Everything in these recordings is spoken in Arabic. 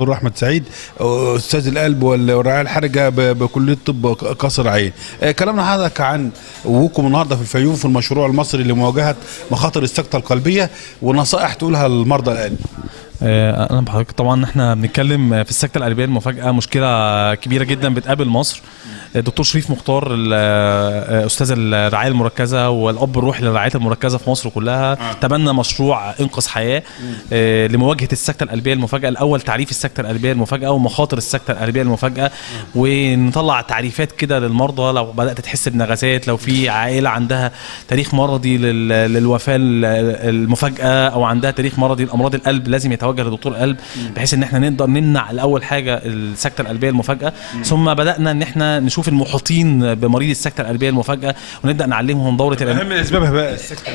دكتور احمد سعيد، استاذ القلب والرعايه الحرجه بكليه طب قصر عين. كلامنا حضرتك عن وجودكم النهارده في الفيوم في المشروع المصري لمواجهه مخاطر السكته القلبيه ونصائح تقولها للمرضى القلب. انا بحضرتك طبعا احنا بنتكلم في السكته القلبيه المفاجئه، مشكله كبيره جدا بتقابل مصر. الدكتور شريف مختار استاذ الرعايه المركزه والاب الروحي للرعايه المركزه في مصر كلها تبنى مشروع انقاذ حياه لمواجهه السكته القلبيه المفاجئه. الاول تعريف السكته القلبيه المفاجئه ومخاطر السكته القلبيه المفاجئه، ونطلع تعريفات كده للمرضى لو بدات تحس بنغزات، لو في عائله عندها تاريخ مرضي للوفاه المفاجئه او عندها تاريخ مرضي لامراض القلب لازم يتوجه لدكتور قلب، بحيث ان احنا نقدر نمنع الاول حاجه السكته القلبيه المفاجئه. ثم بدانا ان احنا نشوف المحيطين بمريض السكته القلبيه المفاجئه ونبدا نعلمهم دوره اهم اسبابها بقى السكته.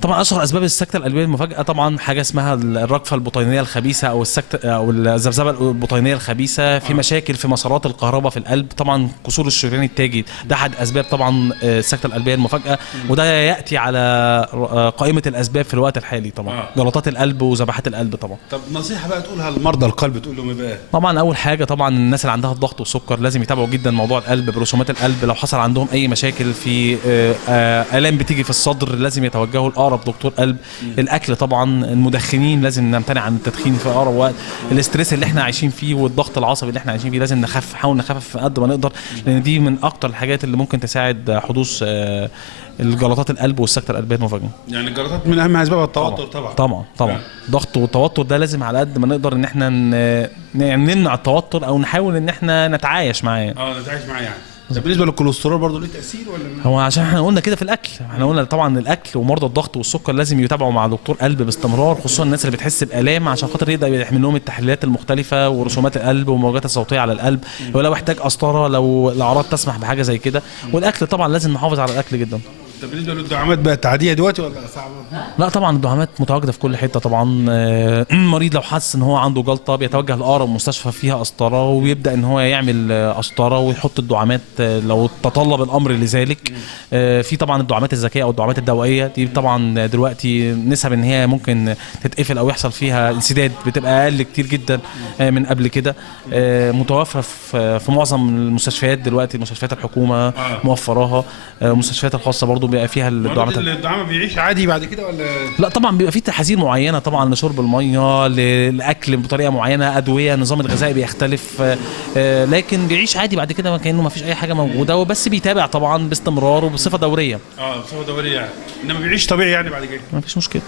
طبعا اشهر اسباب السكته القلبيه المفاجئه طبعا حاجه اسمها الرجفه البطينيه الخبيثه او السكته او الذبذبه البطينيه الخبيثه، في مشاكل في مسارات الكهرباء في القلب، طبعا كسور الشريان التاجي ده احد اسباب طبعا السكته القلبيه المفاجئه، وده ياتي على قائمه الاسباب في الوقت الحالي طبعا جلطات القلب وذبحات القلب طبعا. طب نصيحه بقى تقولها لمرضى القلب تقول لهم ايه بقى؟ طبعا اول حاجه طبعا الناس اللي عندها الضغط والسكر لازم يتابعوا جدا موضوع القلب برسومات القلب، لو حصل عندهم اي مشاكل في الام بتيجي في الصدر لازم يتوجهوا لاقرب دكتور قلب. الاكل طبعا المدخنين لازم نمتنع عن التدخين في اقرب وقت. الاستريس اللي احنا عايشين فيه والضغط العصبي اللي احنا عايشين فيه لازم نحاول نخفف قد ما نقدر، لان دي من اكتر الحاجات اللي ممكن تساعد حدوث الجلطات القلب والسكته القلبيه المفاجئه. يعني الجلطات من اهم اسبابها التوتر طبعا. الضغط والتوتر ده لازم على قد ما نقدر ان احنا نمنع التوتر او نحاول ان احنا نتعايش معاه. نتعايش معاه يعني. طب بالنسبه للكوليسترول برضه ليه تاثير ولا؟ هو عشان احنا قلنا كده في الاكل، احنا قلنا طبعا الاكل ومرضى الضغط والسكر لازم يتابعوا مع دكتور قلب باستمرار، خصوصا الناس اللي بتحس بالام عشان خاطر يقدر يحمل لهم التحليلات المختلفه ورسومات القلب والموجات الصوتيه على القلب، ولو احتاج قسطره لو الاعراض تسمح بحاجه زي كده. والاكل طبعا لازم نحافظ على الاكل جدا. طب بالنسبه للدعامات بقى تعديها دلوقتي ولا صعبه؟ لا طبعا الدعامات متواجده في كل حته طبعا. مريض لو حس ان هو عنده جلطه بيتوجه لاقرب مستشفى فيها قسطره ويبدا ان هو يعمل قسطره ويحط الدعامات لو تطلب الامر لذلك. في طبعا الدعامات الذكيه او الدعامات الدوائيه دي طبعا دلوقتي نسب ان هي ممكن تتقفل او يحصل فيها انسداد بتبقى اقل كتير جدا من قبل كده. متوفره في معظم المستشفيات دلوقتي، مستشفيات الحكومه موفراها، المستشفيات الخاصه برضو بيبقى فيها الدعامات. الدعامه بيعيش عادي بعد كده ولا؟ لا طبعا بيبقى في تحاذير معينه طبعا لشرب الميه، للاكل بطريقه معينه، ادويه، النظام الغذائي بيختلف، لكن بيعيش عادي بعد كده كانه ما فيش اي حاجه موجوده، وبس بيتابع طبعا باستمرار وبصفه دوريه. بصفه دوريه يعني، انما بيعيش طبيعي يعني بعد كده ما فيش مشكله.